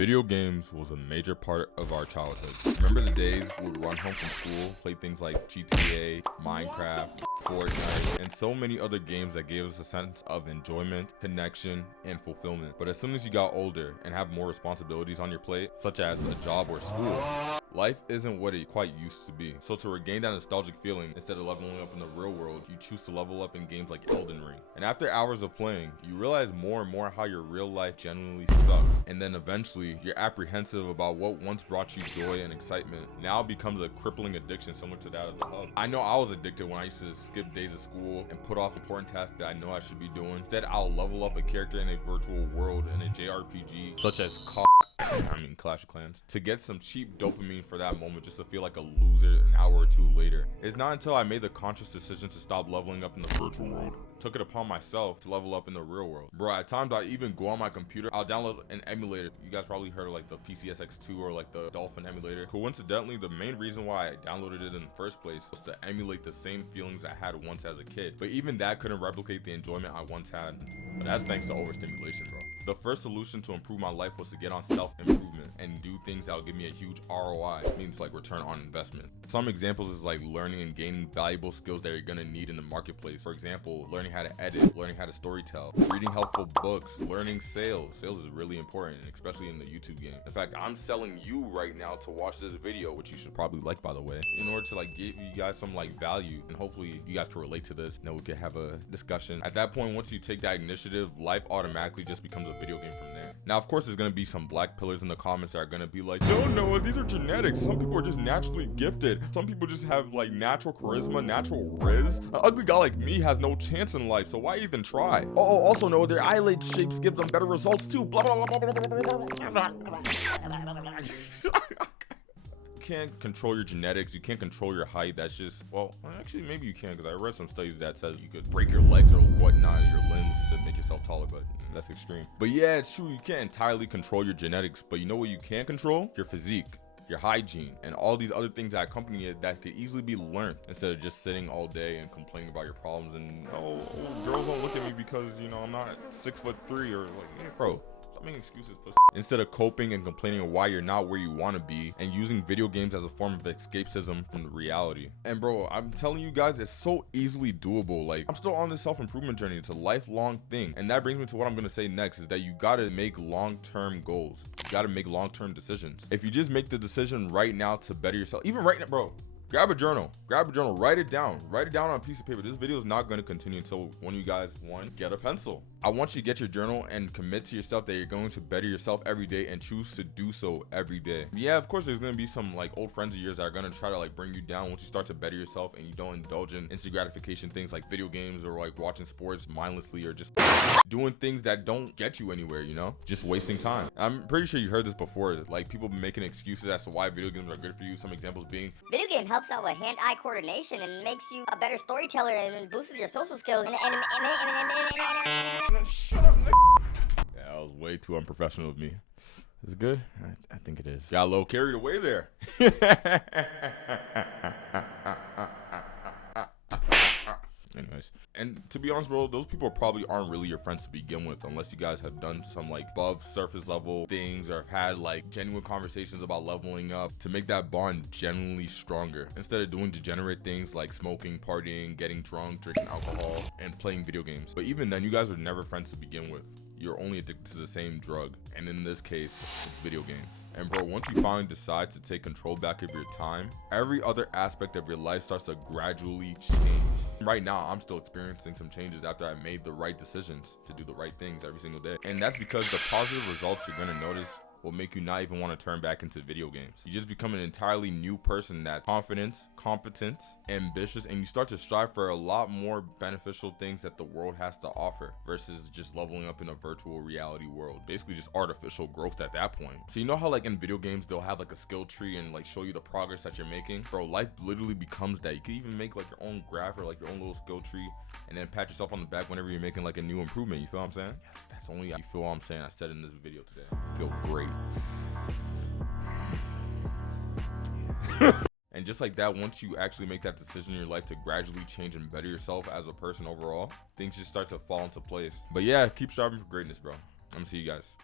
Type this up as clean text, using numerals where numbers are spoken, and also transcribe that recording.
Video games was a major part of our childhood. Remember the days we would run home from school, play things like GTA, Minecraft, Fortnite, and so many other games that gave us a sense of enjoyment, connection, and fulfillment. But as soon as you got older and have more responsibilities on your plate, such as a job or school, life isn't what it quite used to be. So to regain that nostalgic feeling, instead of leveling up in the real world, you choose to level up in games like Elden Ring. And after hours of playing, you realize more and more how your real life genuinely sucks. And then eventually, you're apprehensive about what once brought you joy and excitement now becomes a crippling addiction similar to that of the hub. I know I was addicted when I used to skip days of school and put off important tasks that I know I should be doing. Instead, I'll level up a character in a virtual world in a JRPG such as Clash of Clans, to get some cheap dopamine for that moment, just to feel like a loser an hour or two later. It's not until I made the conscious decision to stop leveling up in the virtual world, took it upon myself to level up in the real world. Bro, at times I even go on my computer, I'll download an emulator. You guys probably heard of like the PCSX2 or like the Dolphin emulator. Coincidentally, the main reason why I downloaded it in the first place was to emulate the same feelings I had once as a kid. But even that couldn't replicate the enjoyment I once had. But that's thanks to overstimulation, bro. The first solution to improve my life was to get on self-improvement and do things that will give me a huge ROI, means like return on investment. Some examples is like learning and gaining valuable skills that you're gonna need in the marketplace. For example, learning how to edit, learning how to storytell, reading helpful books, learning sales. Sales is really important, especially in the YouTube game. In fact, I'm selling you right now to watch this video, which you should probably like, by the way, in order to like give you guys some like value, and hopefully you guys can relate to this. Now we can have a discussion. At that point, once you take that initiative, life automatically just becomes a video game from there. Now, of course, there's gonna be some black pillars in the comments that are gonna be like, no, Noah, these are genetics. Some people are just naturally gifted. Some people just have like natural charisma, natural riz. An ugly guy like me has no chance in life, so why even try? Oh, also Noah, their eyelid shapes give them better results too. Blah blah blah blah blah blah. You can't control your genetics, you can't control your height. That's just, well, actually maybe you can, because I read some studies that says you could break your legs or whatnot, your limbs, to make yourself taller, but that's extreme. But yeah, it's true, you can't entirely control your genetics, but you know what you can control? Your physique, your hygiene, and all these other things that accompany it that could easily be learned, instead of just sitting all day and complaining about your problems and, oh, girls don't look at me because, you know, I'm not 6'3", or like, yeah, bro. Stop making excuses, pussy. Instead of coping and complaining of why you're not where you want to be, and using video games as a form of escapism from the reality. And bro, I'm telling you guys, it's so easily doable. Like, I'm still on this self-improvement journey. It's a lifelong thing. And that brings me to what I'm gonna say next, is that you gotta make long-term goals. You gotta make long-term decisions. If you just make the decision right now to better yourself, even right now, bro, grab a journal, write it down on a piece of paper. This video is not going to continue until one of you guys, get a pencil. I want you to get your journal and commit to yourself that you're going to better yourself every day and choose to do so every day. Yeah, of course, there's going to be some like old friends of yours that are going to try to like bring you down once you start to better yourself and you don't indulge in instant gratification things like video games or like watching sports mindlessly or just doing things that don't get you anywhere, you know, just wasting time. I'm pretty sure you heard this before, like people making excuses as to why video games are good for you. Some examples being, video game helps out with hand-eye coordination and makes you a better storyteller and boosts your social skills. Shut up, nigga. Yeah, that was way too unprofessional of me. Is it good? I think it is. Got a little carried away there. Anyways, and to be honest, bro, those people probably aren't really your friends to begin with, unless you guys have done some like above surface level things or have had like genuine conversations about leveling up to make that bond genuinely stronger, instead of doing degenerate things like smoking, partying, getting drunk, drinking alcohol, and playing video games. But even then, you guys were never friends to begin with. You're only addicted to the same drug, and in this case, it's video games. And bro, once you finally decide to take control back of your time, every other aspect of your life starts to gradually change. Right now, I'm still experiencing some changes after I made the right decisions to do the right things every single day. And that's because the positive results you're gonna notice will make you not even want to turn back into video games. You just become an entirely new person that's confident, competent, ambitious, and you start to strive for a lot more beneficial things that the world has to offer versus just leveling up in a virtual reality world. Basically just artificial growth at that point. So you know how like in video games, they'll have like a skill tree and like show you the progress that you're making? Bro, life literally becomes that. You can even make like your own graph or like your own little skill tree and then pat yourself on the back whenever you're making like a new improvement. You feel what I'm saying? Yes, that's only, you feel what I'm saying. I said in this video today. I feel great. And just like that, once you actually make that decision in your life to gradually change and better yourself as a person overall, things just start to fall into place. But yeah, keep striving for greatness, bro. I'm gonna see you guys.